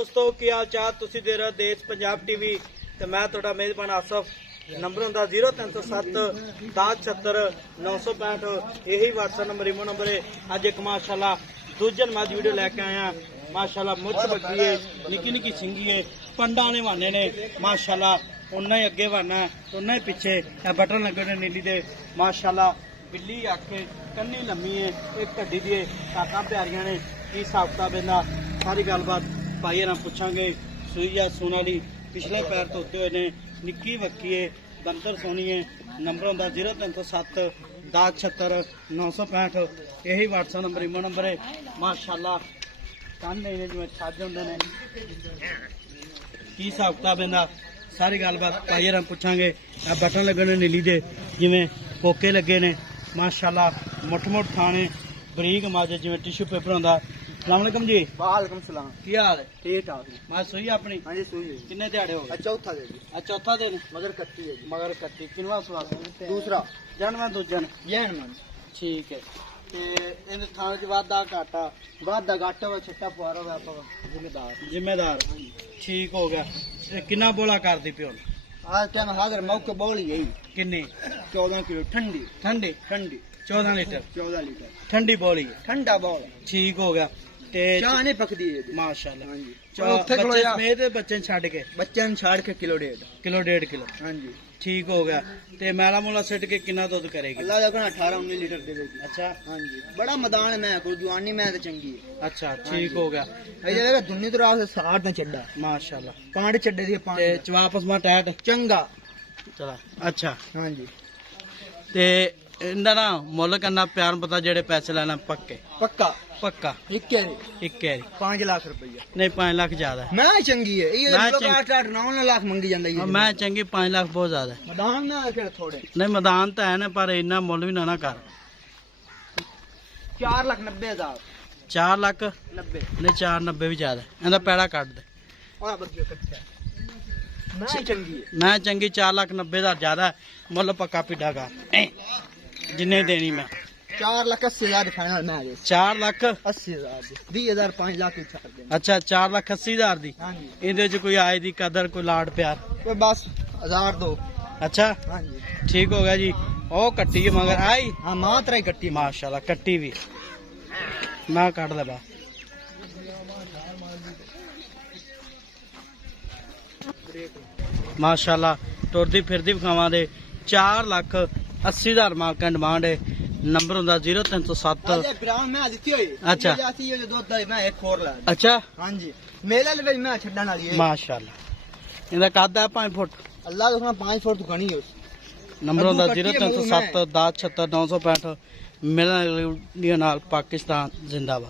दोस्तों की हाल चाल तुसी दे रहे देश पंजाब टीवी ते मैं तुहाडा मेजबान आसफ। नंबर हुंदा 0307 1076 965 यही व्हाट्सएप नंबर इमो नंबर है। अज एक माशाल्लाह दूजन मैं वीडियो लैके आया। माशाल्लाह मुछ बक्की है, निक्की निक्की सिंगी है, पंडा ने वाने ने माशाल्लाह उन्ना ही अगे वाना उन्ना ही पिछे बटन लगे ने नीली दे। माशाल्लाह बिल्ली आखे कन्नी लम्मी है, एक कड्डी दी ताका प्यारियां ने की हिसाब किताब इहदा सारी गलबात भाई ना पूछांगे। सूई या सोन वाली पिछले पैर धोते हुए ने, निक्की वक्की है, बंदर सोनी है। नंबर होंदा 0307 1076 965 यही व्हाट्सएप नंबर इमो नंबर है। माशाल्लाह कन्न ने जिवें छज हुंदे ने की हिसाब किताब इहदा सारी गलबात भाई ना पूछांगे। बटन लगने नीली दे जिवें कोके लगे ने माशाल्लाह मुठ मुठ खाने बरीक माजे जिवें टिश्यू पेपर होंदा। अस्सलाम जी। वालेकुम सलाम। की हाल है? ठीक ठाक। मैं सुई अपनी हाँ जी सुई है। किन्ने दिहाड़े हो गए? चौथा दे दी। चौथा दिन मगर कट्टी है जी। मगर कट्टी किनवा सवाल दूसरा जन मैं दूजन जैन मन ठीक है। ते इन थाने च वादा घाटा वादा घाटा वा छट्टा पुआरा वा जिम्मेदार जिम्मेदार ठीक हो गया। ते किन्ना बोला कर दी पियो आज क्या मैं हाजिर मौके बोली यही किन्नी 14 किलो ठंडी ठंडी ठंडी 14 लीटर 14 लीटर ठंडी बोली है। ठंडा बॉल ठीक हो गया। ते चाह नहीं पकदी है जी। माशाल्लाह हाँ जी बच्चे खलोया समेत बच्चे छड़ के बच्चे ने छाड़ के किलो डेढ़ किलो 1.5 किलो हाँ जी ठीक हो गया। ते मैला मूला सिट के किन्ना दुध करेगी? अल्लाह का 18 19 लीटर दे देगी। अच्छा हाँ जी बड़ा मैदान है मैं कोई जुआनी मैं तो चंगी है। अच्छा ठीक हो गया। ये जगह दुन्नी तो रात से 60 ने चड्डा माशाल्लाह पांड चड्डे दी पांड ते वापस में टैट चंगा चला अच्छा हाँ जी ते इंदा ना मुल करना प्यार पता जेड़े पैसे लेना पक्के पक्का पक्का एक है एक कैरी 5 लाख रुपया नहीं 5 लाख ज्यादा है। मैं चंगी है ये मैं लोग चंग- 8 9 लाख मंगी जांदा और ये मैं चंगी 5 लाख बहुत ज्यादा है। मैदान ना फिर थोड़े नहीं मैदान तो है ना पर इन्ना मुल भी ना कर 4,90,000 4 लाख 90 नहीं 490 भी ज्यादा है। इंदा पैड़ा काट दे और बच्चे कच्चा मैं चंगी है मैं चंगी 4,90,000 ज्यादा है। मुल पक्का पिड्डा कर जिन्ने देनी मैं 4,80,000 फाइनल मैं दे 4 लाख 80,000 20,000 5 लाख ही छाड़ दे। अच्छा 4,80,000 दी हाँ जी इंदे च कोई आय दी कदर कोई लाड प्यार कोई बस 1000 दो अच्छा हाँ जी ठीक हो गया जी। ओ कट्टी है मगर आई हाँ मात्रा ही कट्टी माशाल्लाह कट्टी भी मैं काट दे बा माशाल्लाह टुरदी फिरदी खावा दे 4,80,000 मार्क डिमांड है। नंबर हुंदा 0307 अरे ग्राम मैं दित्ती होई अच्छा। जाती है जो दूध दा मैं एक और ला अच्छा हाँ जी मेले ले मैं छड्डन वाली है माशाल्लाह इंदा कद है 5 फुट। अल्लाह का 5 फुट तो घणी है उस नंबर हुंदा कट्टी है, 0307 1076 965 मिलने नाल पाकिस्तान जिंदाबाद।